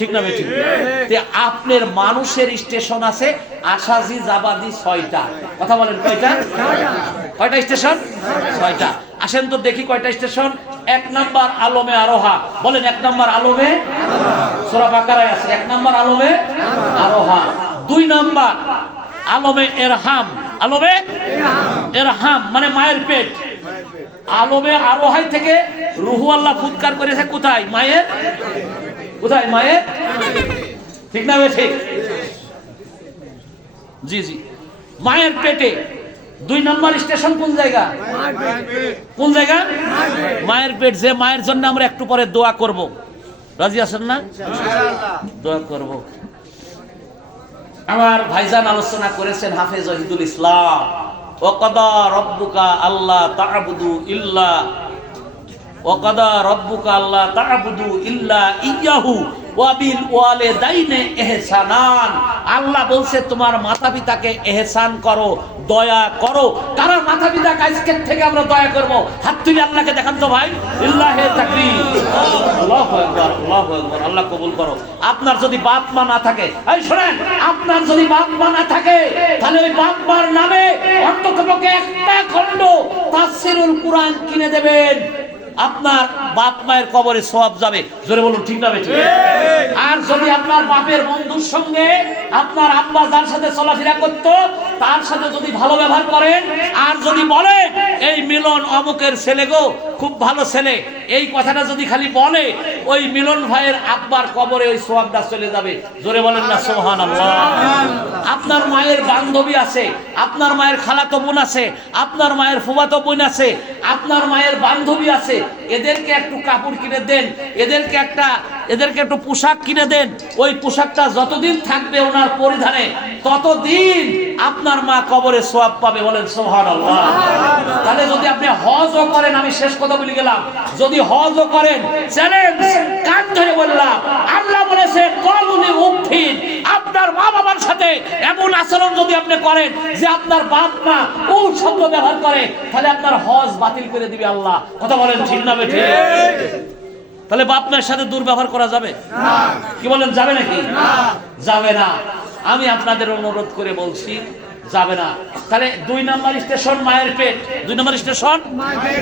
ঠিক না ঠিক? আপনার মানুষের স্টেশন আছে আশাজি জাবাদি 6টা। কথা বলেন কয়টা? কয়টা স্টেশন? 6টা। আসেন তো দেখি কয়টা স্টেশন। 1 নাম্বার আলমে আরোহা। বলেন 1 নাম্বার আলমে সূরা বাকারায় আছে 1 নাম্বার আলমে আরোহা। 2 নাম্বার আলমে ইরহাম। আলমে ইরহাম মানে মায়ের পেট। আলমে আরোহাই থেকে রুহু আল্লাহ ফুৎকার করেছে কোথায়? মায়ের। কোথায়? মায়ের। ঠিক না ঠিক? জি জি, মায়ের পেটে। 2 নম্বর স্টেশন কোন জায়গা? কোন জায়গা? মায়ের পেট। যে মায়ের জন্য আমরা একটু পরে দোয়া করব, রাজি আছেন না? দোয়া করব। আমার ভাইজান আলোচনা করেছেন হাফেজ ওয়াহিদুল ইসলাম, ওয়াকাদা রব্বুকা আল্লাহ তা'বুদু ইল্লা ওয়াকাদা রব্বুকা আল্লাহ তা'বুদু ইল্লা ইয়্যাহু ওয়া বিল ওয়ালিদাইনি ইহসানান। আল্লাহ বলছে তোমার মাতা পিতাকে ইহসান করো, দয়া করো। কারা মাতা পিতা আজকে থেকে আমরা দয়া করব? হাত তুলে আল্লাহকে দেখান তো ভাই। ইল্লাহি তাকবীর। আল্লাহু আকবার, আল্লাহু আকবার। আল্লাহ কবুল করো। আপনার যদি বাপ মা না থাকে, এই শুনেন, আপনার যদি বাপ মা না থাকে তাহলে ওই বাপ মার নামে অন্ততপক্ষে একটা খণ্ড তাফসীরুল কুরআন কিনে দেবেন। আপনার বাপ মায়ের কবরে সওয়াব যাবে। জোরে বলুন ঠিক না বেঠিক? আর যদি আপনার বাপের বন্ধুর সঙ্গে আপনার আব্বা যার সাথে চলাফেরা করত তার সাথে যদি ভালো ব্যবহার করেন, আর যদি বলে এই মিলন অমুকের ছেলে গো, খুব ভালো ছেলে, এই কথাটা যদি খালি বলে, ওই মিলন ভাইয়ের আব্বার কবরে ওই সওয়াবটা চলে যাবে। জোরে বলেন না সুবহানাল্লাহ। আপনার মায়ের বান্ধবী আছে, আপনার মায়ের খালাতো বোন আছে, আপনার মায়ের ফুফাতো বোন আছে, আপনার মায়ের বান্ধবী আছে, এদেরকে একটু কাপড় কিনে দেন, এদেরকে একটু পোশাক কিনে দেন। ওই পোশাকটা যতদিন থাকবে ওনার পরিধানে ততদিন আপনার মা কবরে সওয়াব পাবে। বলেন সুবহানাল্লাহ। তাহলে যদি আপনি হজও করেন, আমি শেষ কথা বলে গেলাম, যদি হজও করেন, চ্যালেঞ্জ কান ধরে বললাম, আল্লাহ বলেছে কওলি উফিন, আপনার মা বাবার সাথে এমন আচরণ যদি আপনি করেন যে আপনার বাপ মা ও শব্দ ব্যবহার করে, তাহলে আপনার হজ বাতিল করে দিবে আল্লাহ। কথা বলেন ঠিক না বেঠিক? তাহলে বাপ মায়ের সাথে দুর্ব্যবহার করা যাবে না? কি বলেন, যাবে নাকি? যাবে না। আমি আপনাদের অনুরোধ করে বলছি, যাবে না। তাহলে 2 নম্বর স্টেশন মায়ের পেট। 2 নম্বর স্টেশন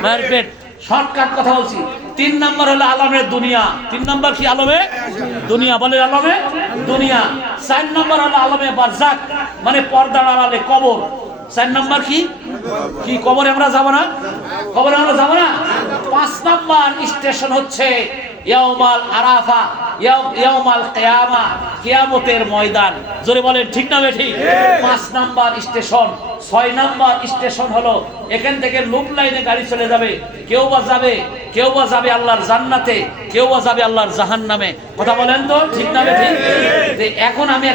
মায়ের পেট। শর্টকাট কথা বলছি। 3 নম্বর হলো আলমে দুনিয়া। 3 নম্বর কি? আলমে দুনিয়া। বলে আলমে দুনিয়া। 4 নম্বর হলো আলমে বারজাক, মানে পর্দার আড়ালে কবর। 4 নম্বর কি? কি কবরে আমরা যাব না? কবরে আমরা যাব না। 5 নম্বর স্টেশন হচ্ছে ইয়াউমাল আরাফা, ইয়াউমাল কিয়ামা, কিয়ামতের ময়দান। জোরে বলেন ঠিক না বেঠিক? 5 নম্বর স্টেশন। 6 নম্বর স্টেশন হলো এখান থেকে লুপ লাইনে গাড়ি চলে যাবে। কেউ বা যাবে আল্লাহর জান্নাতে, কেউ বা যাবে আল্লাহর জাহান্নামে। কথা বলেন তো ঠিক না বেঠিক? এখন আমি